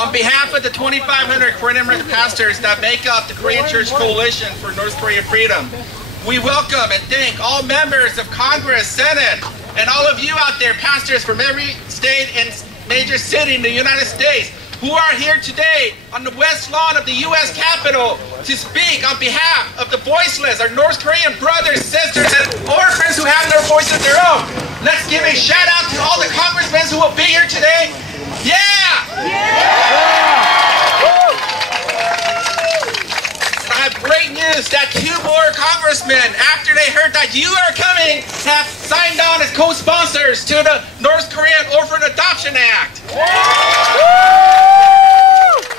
On behalf of the 2,500 Korean American pastors that make up the Korean Church Coalition for North Korean Freedom, we welcome and thank all members of Congress, Senate, and all of you out there, pastors from every state and major city in the United States, who are here today on the west lawn of the U.S. Capitol to speak on behalf of the voiceless, our North Korean brothers, sisters, and orphans who have no voice of their own. Let's give a shout out to all the congressmen who will be here today. Yeah! And I have great news that 2 more congressmen, after they heard that you are coming, have signed on as co-sponsors to the North Korean Orphan Adoption Act.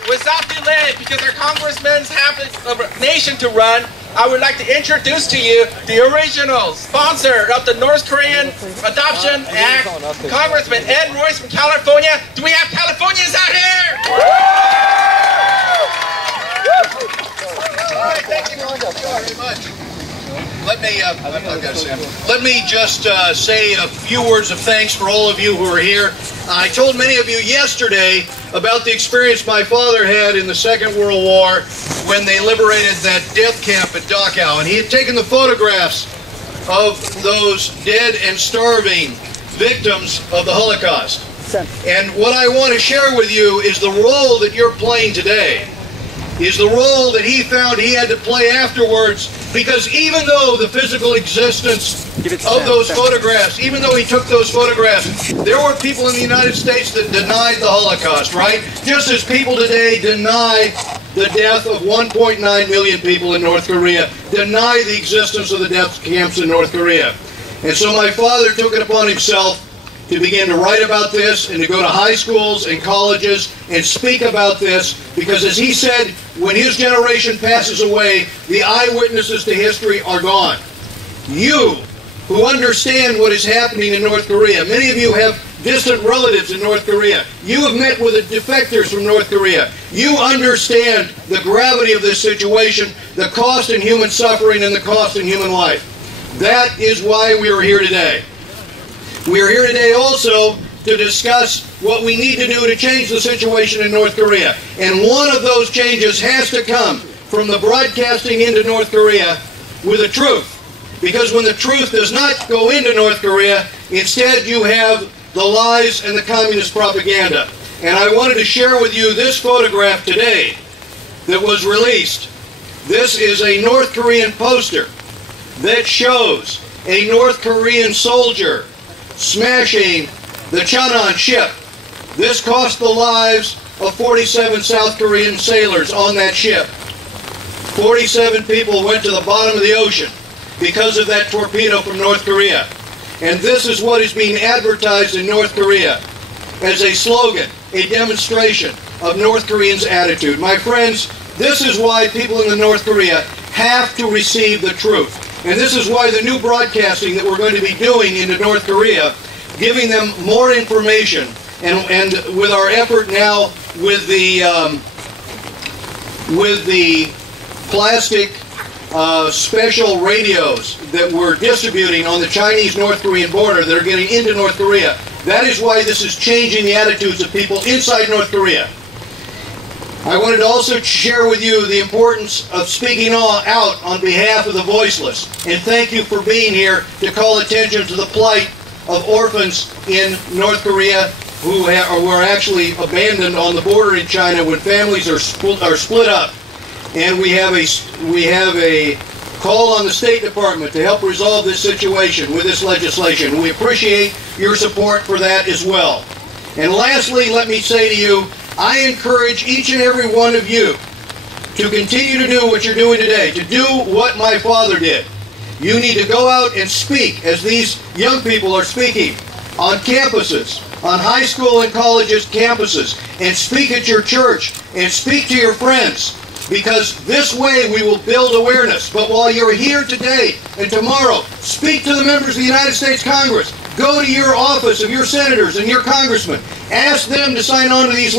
Without delay, because our congressmen have a nation to run, I would like to introduce to you the original sponsor of the North Korean Adoption Act, Congressman Ed Royce from California. Do we have Californians out here? All right, thank you very much. Let me just say a few words of thanks for all of you who are here. I told many of you yesterday about the experience my father had in the Second World War when they liberated that death camp at Dachau. And he had taken the photographs of those dead and starving victims of the Holocaust. And what I want to share with you is the role that you're playing today, is the role that he found he had to play afterwards, because even though the physical existence of those photographs, even though he took those photographs, there were people in the United States that denied the Holocaust, right? Just as people today deny the death of 1.9 million people in North Korea, deny the existence of the death camps in North Korea. And so my father took it upon himself to begin to write about this and to go to high schools and colleges and speak about this, because as he said, when his generation passes away, the eyewitnesses to history are gone. You, who understand what is happening in North Korea, many of you have distant relatives in North Korea. You have met with the defectors from North Korea. You understand the gravity of this situation, the cost in human suffering and the cost in human life. That is why we are here today. We are here today also to discuss what we need to do to change the situation in North Korea. And one of those changes has to come from the broadcasting into North Korea with the truth. Because when the truth does not go into North Korea, instead you have the lies and the communist propaganda. And I wanted to share with you this photograph today that was released. This is a North Korean poster that shows a North Korean soldier smashing the Cheonan ship. This cost the lives of 47 South Korean sailors on that ship. 47 people went to the bottom of the ocean because of that torpedo from North Korea. And this is what is being advertised in North Korea as a slogan, a demonstration of North Koreans' attitude. My friends, this is why people in the North Korea have to receive the truth. And this is why the new broadcasting that we're going to be doing into North Korea, giving them more information, and with our effort now with the plastic special radios that we're distributing on the Chinese-North Korean border that are getting into North Korea, that is why this is changing the attitudes of people inside North Korea. I wanted to also share with you the importance of speaking out on behalf of the voiceless. And thank you for being here to call attention to the plight of orphans in North Korea who were actually abandoned on the border in China when families are split up. And we have a call on the State Department to help resolve this situation with this legislation. We appreciate your support for that as well. And lastly, let me say to you, I encourage each and every one of you to continue to do what you're doing today, to do what my father did. You need to go out and speak, as these young people are speaking, on campuses, on high school and colleges campuses, and speak at your church, and speak to your friends, because this way we will build awareness. But while you're here today and tomorrow, speak to the members of the United States Congress. Go to your office of your senators and your congressmen. Ask them to sign on to these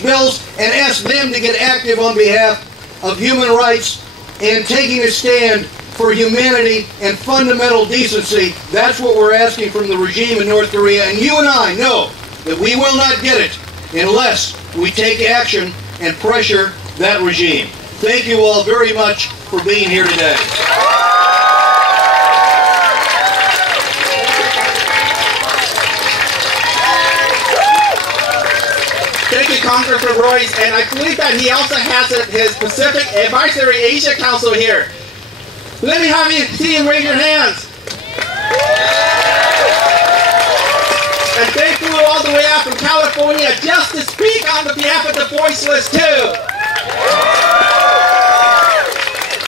bills, and ask them to get active on behalf of human rights and taking a stand for humanity and fundamental decency. That's what we're asking from the regime in North Korea. And you and I know that we will not get it unless we take action and pressure that regime. Thank you all very much for being here today. Thank you, Congressman Royce, and I believe that he also has his Pacific Advisory Asia Council here. Let me have you see him raise your hands. And they flew all the way out from California just to speak on the behalf of the voiceless too.